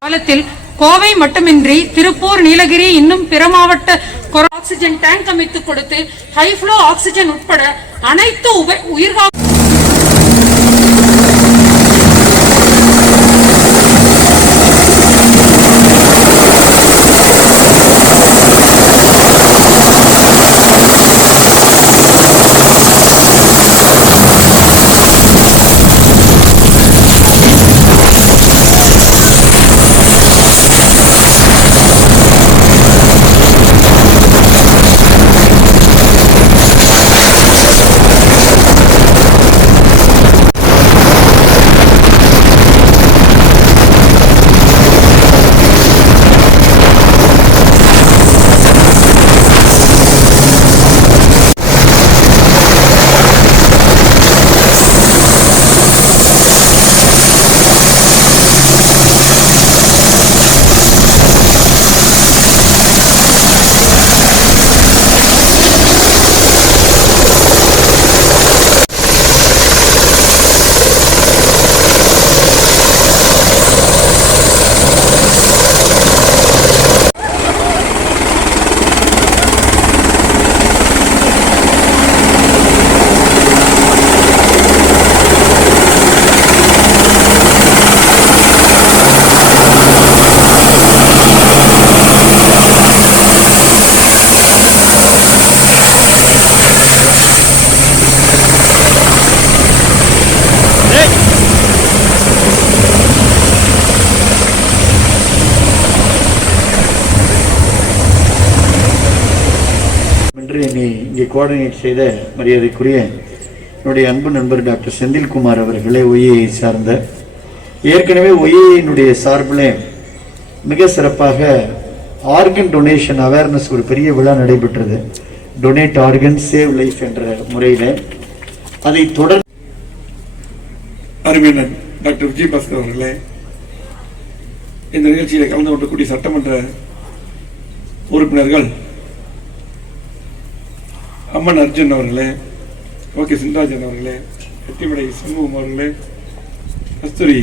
காலத்தில் கோவை மட்டுமின்றி திருப்பூர், நீலகிரி இன்னும் பிற மாவட்ட ஆக்சிஜன் டேங்க் அமைத்து கொடுத்து ஹை ஃப்ளோ ஆக்சிஜன் உட்பட அனைத்து உயிர்காப்பு இங்கே கோஆர்டினேட் செய்த மரியாதைக்குரிய என்னுடைய அன்பு நண்பர் டாக்டர் செந்தில்குமார் அவர்களே, ஒய்ஏஐ சார்ந்த ஏற்கனவே ஒய்ஏஐனுடைய சார்பில் மிக சிறப்பாக ஆர்கன் டொனேஷன் அவேர்னஸ் ஒரு பெரிய விழா நடைபெற்றது. டொனேட் ஆர்கன் சேவ் லைஃப் என்ற முறையில் அதை தொடர்ந்து அருமையான டாக்டர் விஜயபாஸ்கர் அவர்களே, இந்த நிகழ்ச்சியில் கலந்து கொண்டக்கூடிய சட்டமன்ற உறுப்பினர்கள் அம்மன் அர்ஜுன் அவர்களே, ஓகே சின்ராஜன் அவர்களே, வெற்றிமடை சண்முகம் அவர்களே, கஸ்தூரி